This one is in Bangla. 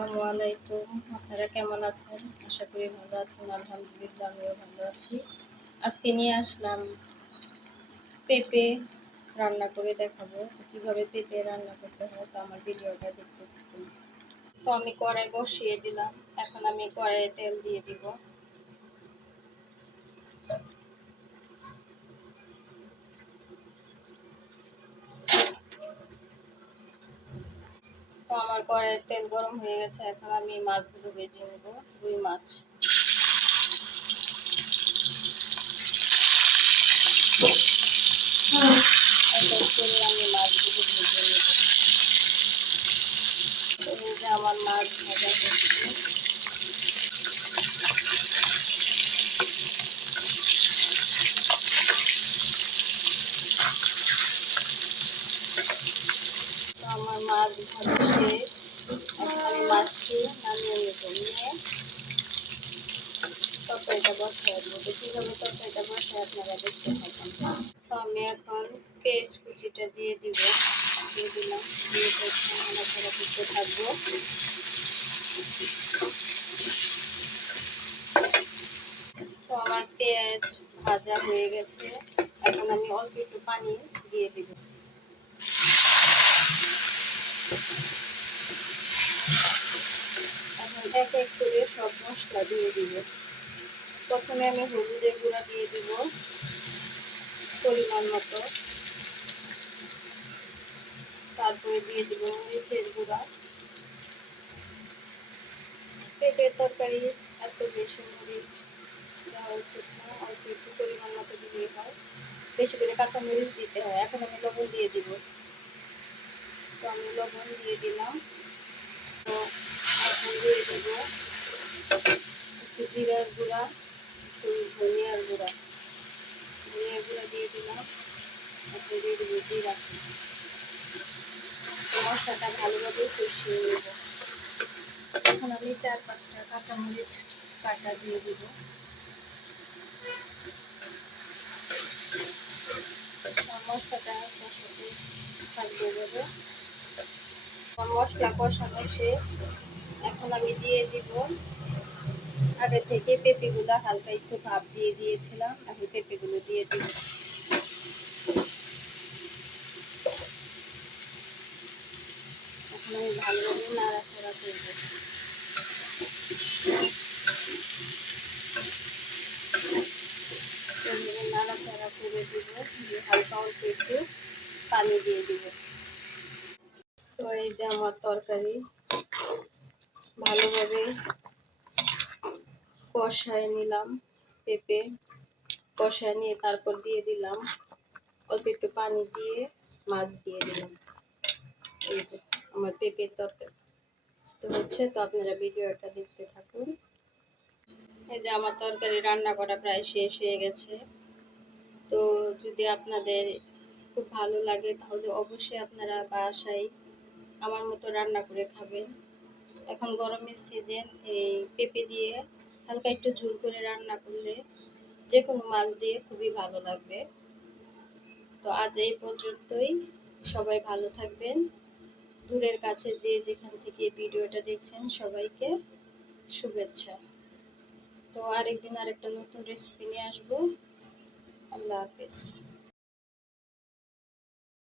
আসসালামু আলাইকুম। আপনারা কেমন আছেন? আশা করি ভালো আছেন। আলহামদুলিল্লাহ আমিও ভালো আছি। আজকে নিয়ে আসলাম পেঁপে রান্না করে দেখাবো। কিভাবে পেঁপে রান্না করতে হয় তো আমার ভিডিওটা দেখতে থাকুন। তো আমি কড়াই বসিয়ে দিলাম। এখন আমি কড়াইয়ে তেল দিয়ে দিব। তো আমার কড়াইয়ের তেল গরম হয়ে গেছে। এখন আমি মাছগুলো ভেজে নেব। রুই মাছ। এক এক করে আমি মাছগুলো ভেজে নেব। এই যে আমার মাছ ভাজা হচ্ছে। তো আমার মাছ ভাজা শেষ। এখন আমি মাছটি নামিয়ে নেব। নিয়ে তরকারিটা বসায় দেবো। কীভাবে তরকারিটা বসায় আপনারা দেখতে থাকুন। তো আমি এখন পেঁয়াজ কুচিটা দিয়ে দিব। দিয়ে দিলাম। দিয়ে নাড়াচাড়া করতে থাকবো। তো আমার পেঁয়াজ ভাজা হয়ে গেছে। এখন আমি অল্প একটু পানি দিয়ে দিব। এখন এক এক করে সব মশলা দিয়ে দিব। প্রথমে আমি হলুদের গুঁড়া দিয়ে দিব পরিমাণ মতো। তারপরে দিয়ে দিব মরিচের গুঁড়া। পেঁপের তরকারি এত বেশি মরিচ দেওয়া উচিত না, অল্প একটু পরিমাণ মতো দিলেই হয়। বেশি করে কাঁচা মরিচ দিতে হয়। এখন আমি লবণ দিয়ে দিব। তো আমি লবণ দিয়ে দিলাম। তো এখন দিয়ে দিব একটু জিরার গুঁড়া, একটু ধনিয়ার গুঁড়া। ধনিয়ার গুঁড়া দিয়ে দিলাম। এখন দিয়ে দিব জিরা। মশলাটা ভালোভাবে কষিয়ে নেব। এখন আমি 4-5টা কাঁচামরিচ কাটা দিয়ে দিব। মশলাটা কষাতে থাকবে এভাবে। মশলা কষানো শেষ। এখন আমি দিয়ে দিব আগে থেকে পেঁপেগুলো হালকা একটু ভাপ দিয়ে দিয়েছিলাম। এখন পেঁপেগুলো দিয়ে দিব। এখন আমি ভালোভাবে নাড়াচাড়া করব। নাড়াচাড়া করে দিব। দিয়ে হালকা অল্প একটু পানি দিয়ে দিব। তো এই যে আমার তরকারি ভালোভাবে কষায় নিলাম। পেঁপে কষায় নিয়ে তারপর দিয়ে দিলাম অল্প একটু পানি দিয়ে মাছ দিয়ে দিলাম। এই যে আমার পেঁপের তরকারি তো হচ্ছে। তো আপনারা ভিডিওটা দেখতে থাকুন। এই যে আমার তরকারি রান্না করা প্রায় শেষ হয়ে গেছে। তো যদি আপনাদের খুব ভালো লাগে তাহলে অবশ্যই আপনারা বাসায় আমার মতো রান্না করে খাবেন। এখন গরমের সিজন, এই পেঁপে দিয়ে হালকা একটু ঝোল করে রান্না করলে যে কোনো মাছ দিয়ে খুবই ভালো লাগবে। তো আজ এই পর্যন্তই। সবাই ভালো থাকবেন। দূরের কাছে যে যেখান থেকে ভিডিওটা দেখছেন সবাইকে শুভেচ্ছা। তো আরেকদিন আরেকটা নতুন রেসিপি নিয়ে আসবো। আল্লাহ হাফেজ।